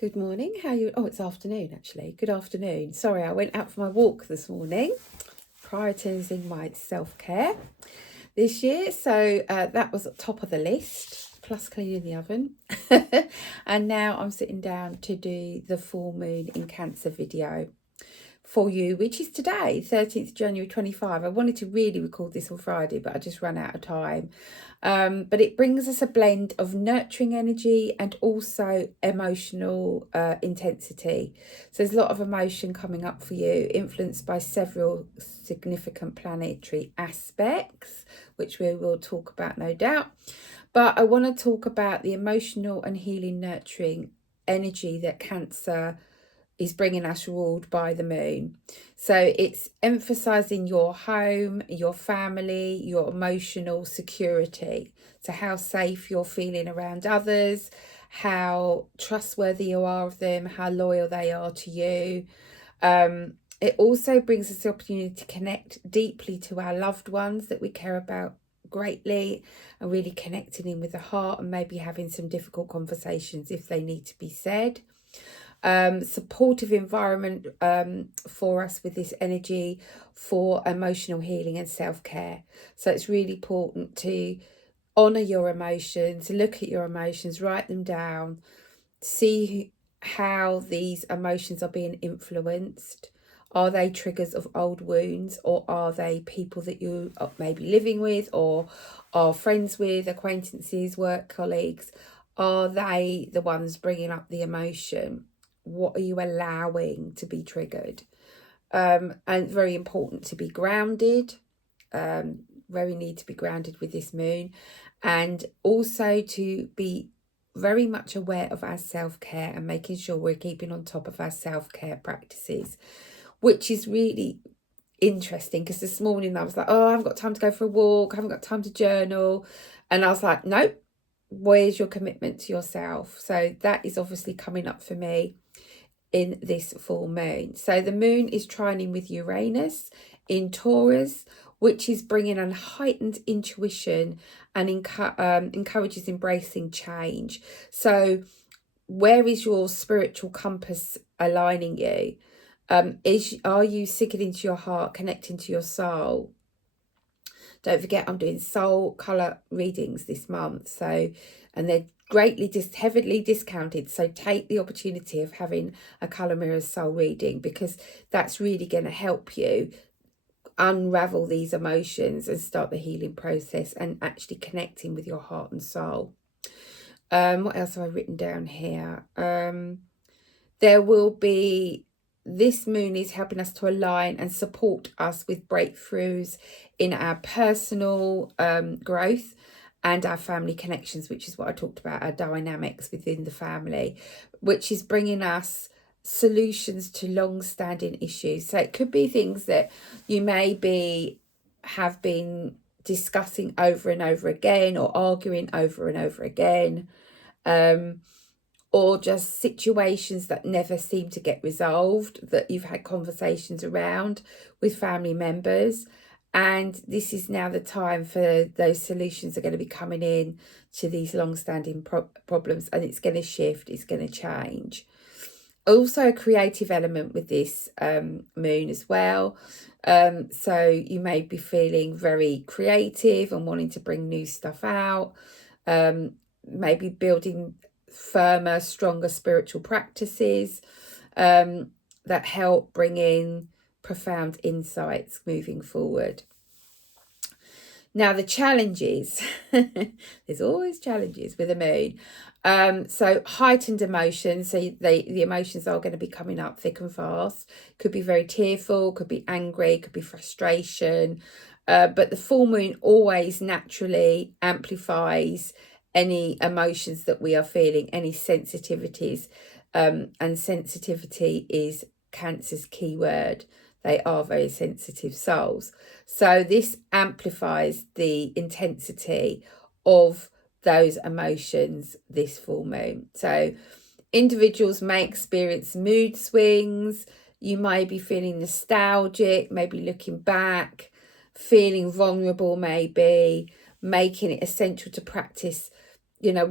Good morning. How are you? Oh, it's afternoon actually. Good afternoon. Sorry, I went out for my walk this morning, prioritizing my self-care this year. So that was at top of the list, plus cleaning the oven. And now I'm sitting down to do the full moon in Cancer video for you, which is today, 13th January 25. I wanted to really record this on Friday, but I just ran out of time. But it brings us a blend of nurturing energy and also emotional intensity. So there's a lot of emotion coming up for you, influenced by several significant planetary aspects, which we will talk about, no doubt. But I want to talk about the emotional and healing, nurturing energy that Cancer is bringing us, ruled by the moon. So it's emphasizing your home, your family, your emotional security. So how safe you're feeling around others, how trustworthy you are of them, how loyal they are to you. It also brings us the opportunity to connect deeply to our loved ones that we care about greatly, and really connecting in with the heart, and maybe having some difficult conversations if they need to be said. Supportive environment for us with this energy for emotional healing and self-care. So it's really important to honor your emotions, look at your emotions, write them down, see how these emotions are being influenced. Are they triggers of old wounds, or are they people that you may be living with or are friends with, acquaintances, work colleagues? Are they the ones bringing up the emotion? What are you allowing to be triggered? And very important to be grounded. Very need to be grounded with this moon, and also to be very much aware of our self-care and making sure we're keeping on top of our self-care practices, which is really interesting because this morning I was like, oh, I haven't got time to go for a walk, I haven't got time to journal. And I was like, nope, where's your commitment to yourself? So that is obviously coming up for me in this full moon. So the moon is trining with Uranus in Taurus, which is bringing a heightened intuition and encourages embracing change. So where is your spiritual compass aligning you? Are you sinking into your heart, connecting to your soul? Don't forget, I'm doing soul color readings this month, so, and they're heavily discounted. So take the opportunity of having a color mirror soul reading, because that's really going to help you unravel these emotions and start the healing process and actually connecting with your heart and soul. What else have I written down here? There will be, this moon is helping us to align and support us with breakthroughs in our personal growth and our family connections, which is what I talked about, our dynamics within the family, which is bringing us solutions to long-standing issues. So it could be things that you have been discussing over and over again, or arguing over and over again, or just situations that never seem to get resolved, that you've had conversations around with family members. And this is now the time for those solutions are going to be coming in to these long-standing problems, and it's going to shift, it's going to change. Also a creative element with this moon as well. So you may be feeling very creative and wanting to bring new stuff out, maybe building firmer, stronger spiritual practices that help bring in profound insights moving forward. Now, the challenges, there's always challenges with the moon. So heightened emotions, so the emotions are going to be coming up thick and fast. Could be very tearful, could be angry, could be frustration. But the full moon always naturally amplifies any emotions that we are feeling, any sensitivities. And sensitivity is Cancer's key word. They are very sensitive souls. So this amplifies the intensity of those emotions this full moon. So individuals may experience mood swings. You may be feeling nostalgic, maybe looking back, feeling vulnerable, maybe making it essential to practice. You know,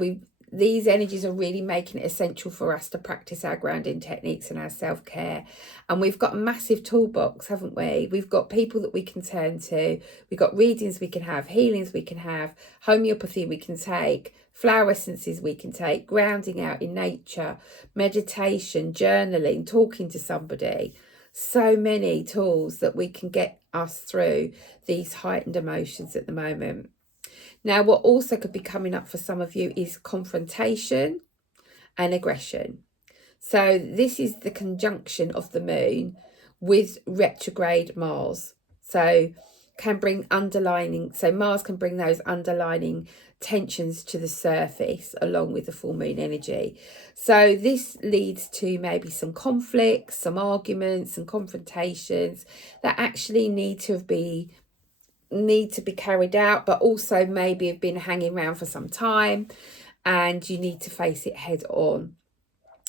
these energies are really making it essential for us to practice our grounding techniques and our self-care. And we've got a massive toolbox, haven't we? We've got people that we can turn to. We've got readings we can have, healings we can have, homeopathy we can take, flower essences we can take, grounding out in nature, meditation, journaling, talking to somebody. So many tools that we can get us through these heightened emotions at the moment. Now, what also could be coming up for some of you is confrontation and aggression. So this is the conjunction of the moon with retrograde Mars. So Mars can bring those underlining tensions to the surface along with the full moon energy. So this leads to maybe some conflicts, some arguments, some confrontations that actually need to be carried out, but also maybe have been hanging around for some time and you need to face it head on.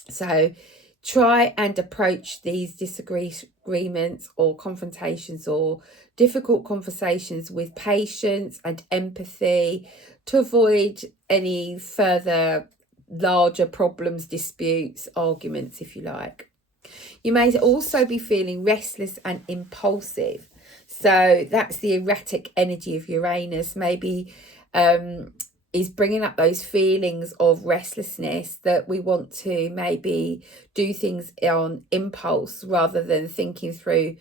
So try and approach these disagreements or confrontations or difficult conversations with patience and empathy to avoid any further larger problems, disputes, arguments, if you like. You may also be feeling restless and impulsive. So that's the erratic energy of Uranus, maybe is bringing up those feelings of restlessness that we want to maybe do things on impulse rather than thinking through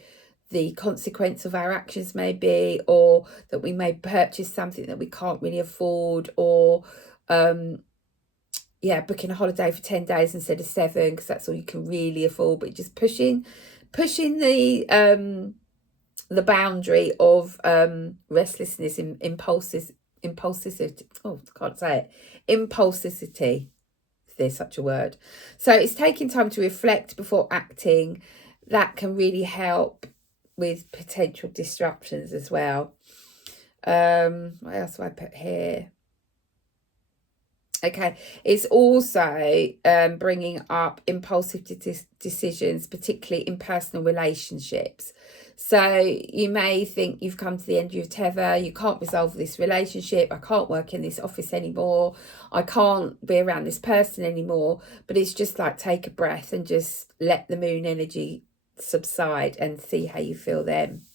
the consequence of our actions maybe, or that we may purchase something that we can't really afford, or booking a holiday for 10 days instead of 7 because that's all you can really afford, but just pushing the boundary of restlessness and impulsivity. Impulsivity, if there's such a word. So it's taking time to reflect before acting. That can really help with potential disruptions as well. What else have I put here? Okay, it's also bringing up impulsive decisions, particularly in personal relationships. So you may think you've come to the end of your tether, you can't resolve this relationship, I can't work in this office anymore, I can't be around this person anymore. But it's just like, take a breath and just let the moon energy subside and see how you feel then.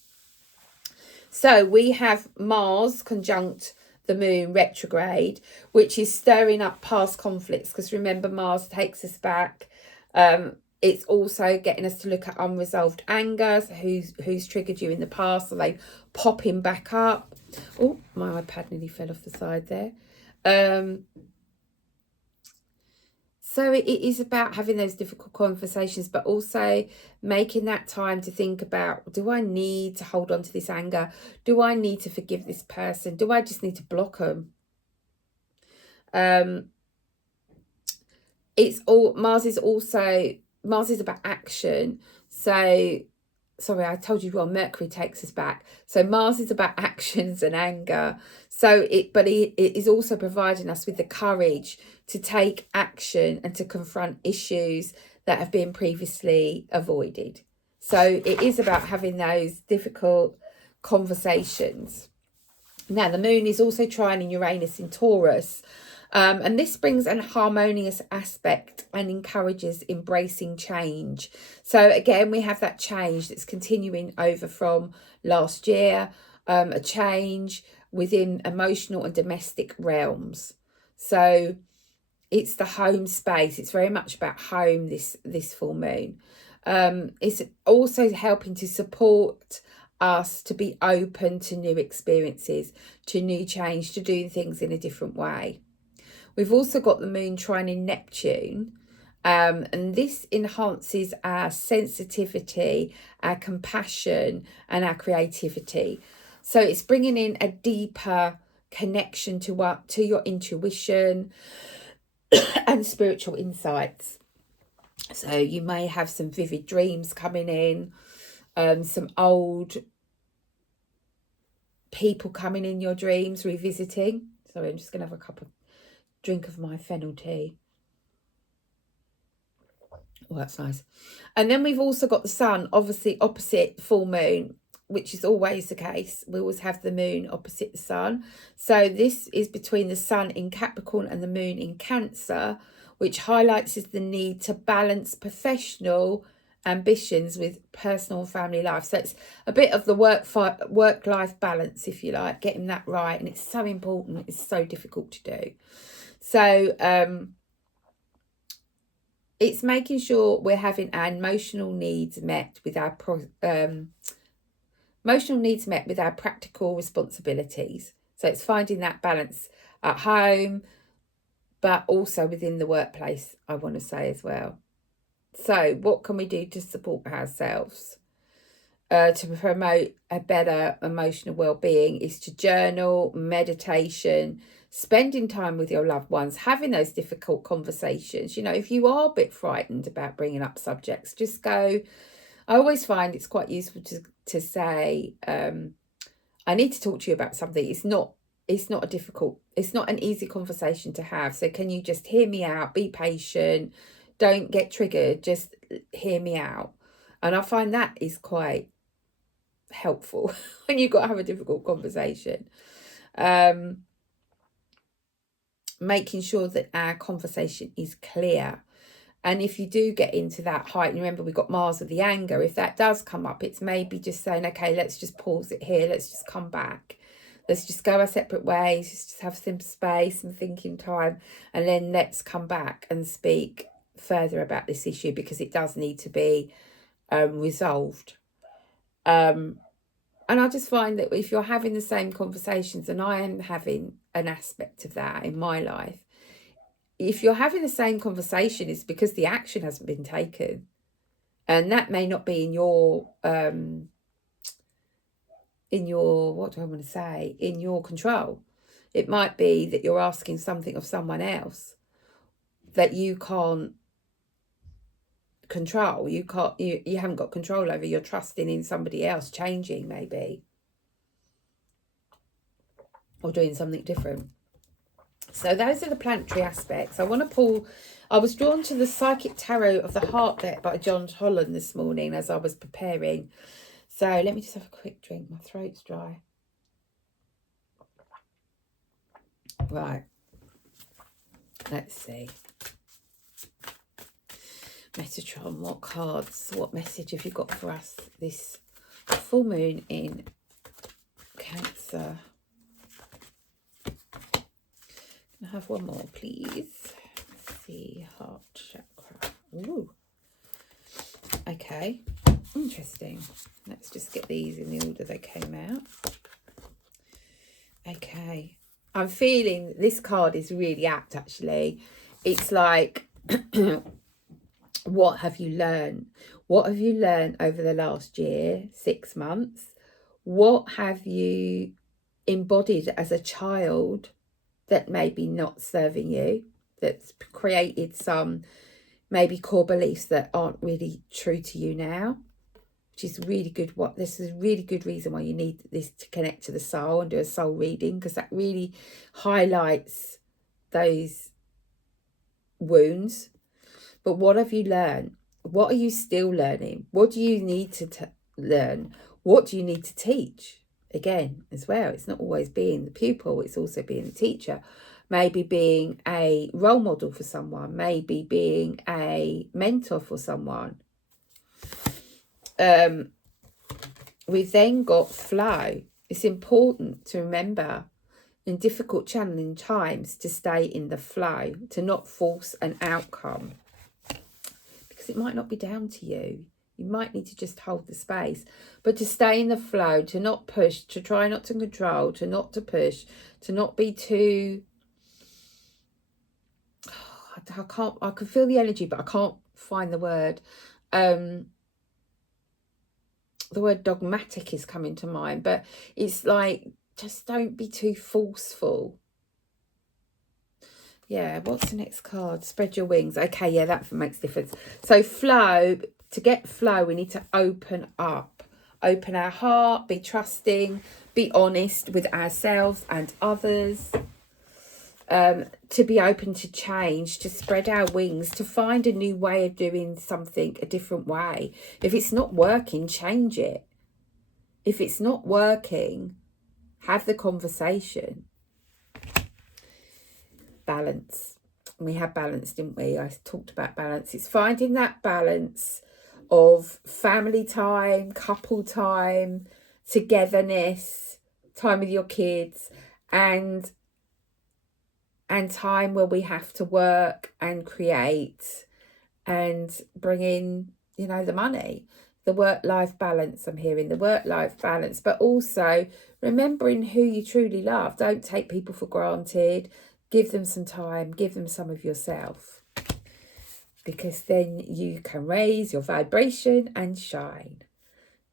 So we have Mars conjunct the moon retrograde, which is stirring up past conflicts, because remember, Mars takes us back. It's also getting us to look at unresolved anger. So who's triggered you in the past? Are they popping back up? Oh, my iPad nearly fell off the side there. So it is about having those difficult conversations, but also making that time to think about, do I need to hold on to this anger? Do I need to forgive this person? Do I just need to block them? Mars is about action. So, sorry, I told you, well, Mercury takes us back. So Mars is about actions and anger. So it is also providing us with the courage to take action and to confront issues that have been previously avoided. So it is about having those difficult conversations. Now, the moon is also trining Uranus in Taurus. And this brings an harmonious aspect and encourages embracing change. So again, we have that change that's continuing over from last year, a change within emotional and domestic realms. So it's the home space. It's very much about home, this full moon. It's also helping to support us to be open to new experiences, to new change, to doing things in a different way. We've also got the moon trining Neptune, and this enhances our sensitivity, our compassion, and our creativity. So it's bringing in a deeper connection to your intuition and spiritual insights. So you may have some vivid dreams coming in, some old people coming in your dreams, revisiting. Sorry, I'm just going to have a drink of my fennel tea. Oh, that's nice. And then we've also got the sun, obviously opposite full moon. which is always the case. We always have the moon opposite the sun. So this is between the sun in Capricorn and the moon in Cancer, which highlights the need to balance professional ambitions with personal and family life. So it's a bit of the work-life balance, if you like, getting that right. And it's so important. It's so difficult to do. So it's making sure we're having our emotional needs met with our practical responsibilities. So it's finding that balance at home, but also within the workplace, I want to say as well. So what can we do to support ourselves? To promote a better emotional well-being is to journal, meditation, spending time with your loved ones, having those difficult conversations. You know, if you are a bit frightened about bringing up subjects, just go. I always find it's quite useful to say, I need to talk to you about something. It's not an easy conversation to have. So can you just hear me out? Be patient. Don't get triggered. Just hear me out. And I find that is quite helpful when you've got to have a difficult conversation. Making sure that our conversation is clear. And if you do get into that height, and remember we've got Mars with the anger, if that does come up, it's maybe just saying, okay, let's just pause it here. Let's just come back. Let's just go our separate ways. Just have some space and thinking time. And then let's come back and speak further about this issue, because it does need to be resolved. And I just find that if you're having the same conversations, and I am having an aspect of that in my life, if you're having the same conversation, it's because the action hasn't been taken. And that may not be in your what do I want to say, in your control. It might be that you're asking something of someone else that you can't control. You haven't got control over. You're trusting in somebody else changing, maybe, or doing something different. So those are the planetary aspects. I was drawn to the Psychic Tarot of the Heart deck by John Holland this morning as I was preparing. So let me just have a quick drink. My throat's dry. Right. Let's see. Metatron, what cards, what message have you got for us this full moon in Cancer? Can I have one more, please? Let's see, heart chakra. Ooh. Okay, interesting. Let's just get these in the order they came out. Okay, I'm feeling this card is really apt, actually. It's like, what have you learned? What have you learned over the last year, 6 months? What have you embodied as a child that may be not serving you, that's created some maybe core beliefs that aren't really true to you now, which is really good. This is a really good reason why you need this to connect to the soul and do a soul reading, because that really highlights those wounds. But what have you learned? What are you still learning? What do you need to learn? What do you need to teach? Again, as well, it's not always being the pupil, it's also being the teacher. Maybe being a role model for someone, maybe being a mentor for someone. We've then got flow. It's important to remember in difficult, challenging times to stay in the flow, to not force an outcome, because it might not be down to you. You might need to just hold the space, but to stay in the flow, to not push, to try not to control, to not to push, to not be too... I can feel the energy, but I can't find the word. The word dogmatic is coming to mind, but it's like, just don't be too forceful. Yeah, what's the next card? Spread your wings. Okay, yeah, that makes a difference. So flow, to get flow, we need to open up. Open our heart, be trusting, be honest with ourselves and others. To be open to change, to spread our wings, to find a new way of doing something a different way. If it's not working, change it. If it's not working, have the conversation. Balance. We had balance, didn't we? I talked about balance. It's finding that balance of family time, couple time, togetherness, time with your kids, and time where we have to work and create and bring in, you know, the money. The work-life balance, I'm hearing, the work-life balance, but also remembering who you truly love. Don't take people for granted. Give them some time, give them some of yourself, because then you can raise your vibration and shine.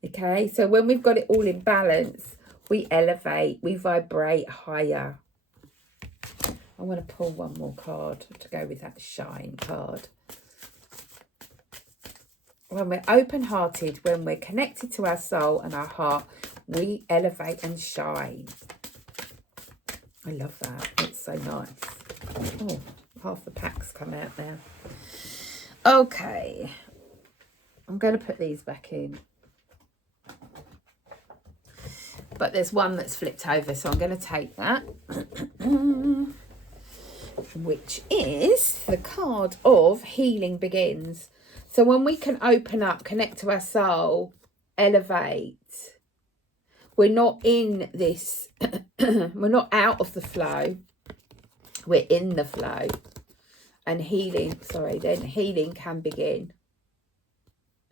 Okay, so when we've got it all in balance, we elevate, we vibrate higher. I want to pull one more card to go with that shine card. When we're open-hearted, when we're connected to our soul and our heart, we elevate and shine. I love that. It's so nice. Oh, half the pack's come out now. Okay. I'm going to put these back in. But there's one that's flipped over, so I'm going to take that. Which is the card of Healing Begins. So when we can open up, connect to our soul, elevate, we're not in this, we're not out of the flow, we're in the flow. And healing, then healing can begin.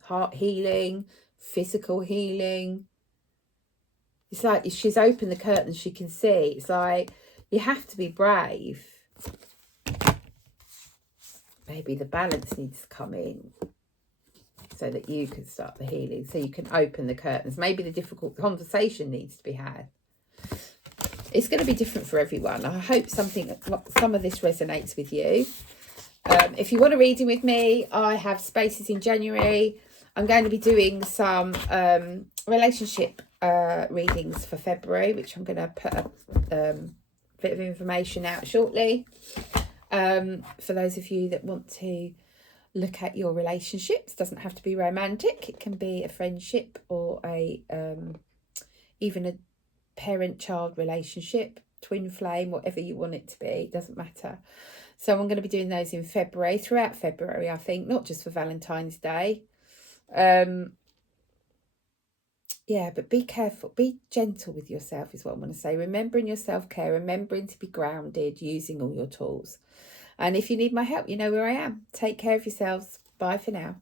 Heart healing, physical healing. It's like if she's opened the curtain, she can see. It's like you have to be brave. Maybe the balance needs to come in so that you can start the healing, so you can open the curtains. Maybe the difficult conversation needs to be had. It's going to be different for everyone. I hope some of this resonates with you. If you want a reading with me, I have spaces in January. I'm going to be doing some relationship readings for February, which I'm going to put a bit of information out shortly. For those of you that want to look at your relationships, doesn't have to be romantic. It can be a friendship or a even a parent-child relationship, twin flame, whatever you want it to be. It doesn't matter. So I'm going to be doing those in February, throughout February, I think, not just for Valentine's Day. Yeah, but be careful, be gentle with yourself is what I want to say. Remembering your self-care, remembering to be grounded, using all your tools. And if you need my help, you know where I am. Take care of yourselves. Bye for now.